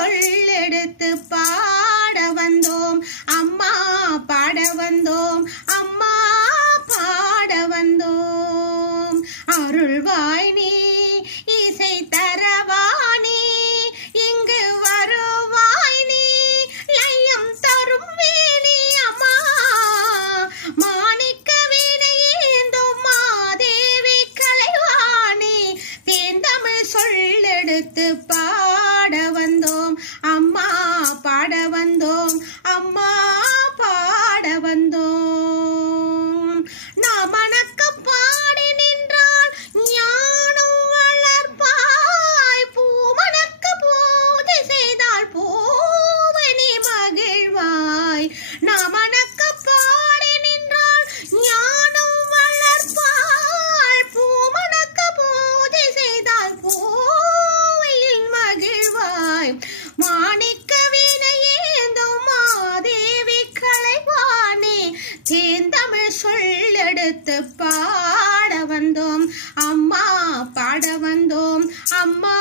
சொல்லெடுத்து பாட வந்தோம். அம்மா பாட வந்தோம். அம்மா பாட வந்தோம். அருள்வாய் நீ இசை தரவாணி இங்கு வருவாய் நீ லயம் தரும் வேணி அம்மா. மாணிக்க வீணையேந்தோம் மாதேவி கலைவாணி. தேந்தமிழ் சொல்லெடுத்து பா எடுத்து பாட வந்தோம். அம்மா பாட வந்தோம். அம்மா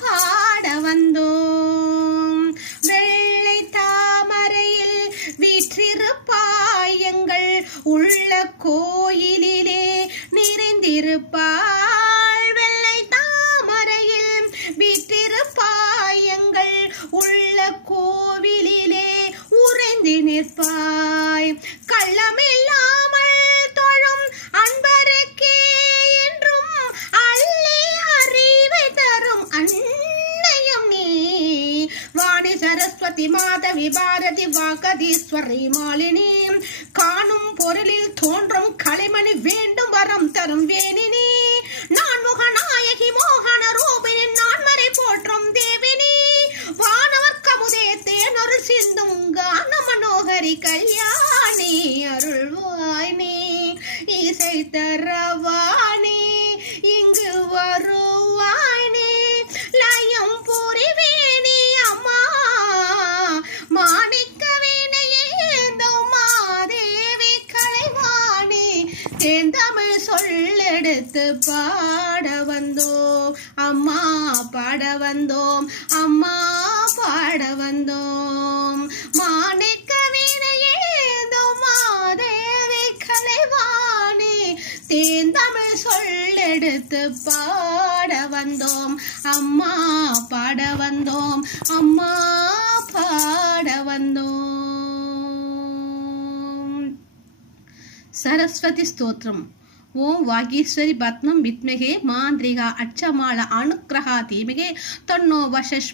பாட வந்தோம். வெள்ளை தாமரையில் வீற்றிருப்பாய் எங்கள் உள்ள கோயிலிலே நிறைந்திருப்பாள். வெள்ளை தாமரையில் வீற்றிருப்பாய் எங்கள் உள்ள கோவிலிலே உறைந்து நிற்பாய். கள்ளமில்லாமல் சரஸ்வதி மாதவி பாரதி வாகதீஸ்வரி மாலினி. காணும் பொருளில் தோன்றும் கலைமணி வேண்டும் வரம் தரும் வேணினி. நான் முகநாயகி மோகன ரூபினி நான் மறை போற்றும் தேவினி. வானவர் கமுதே தேனொரு சிந்தும் கான மனோகரி கல்யாண தேந்தமிழ் சொல்லெடுத்து பாட வந்தோம். அம்மா பாட வந்தோம். அம்மா பாட வந்தோம். மாணிக்க வீணையேந்தோம் மாதேவி கலைவாணி. தேந்தமிழ் சொல்லெடுத்து பாட வந்தோம். அம்மா பாட வந்தோம். அம்மா பாட வந்தோம். ಸರಸ್ವತಿ ಸ್ತೋತ್ರಂ. ಓಂ ವಾಗೀಶ್ವರಿ ಭತ್ಮಂ ವಿತ್ಮೆಗೆ ಮಾಂದ್ರಿಗ ಅಚ್ಚಮಾಳ ಅನುಗ್ರಹ ತೀಮೆಗೆ ತಣ್ಣೋ ವಶಸ್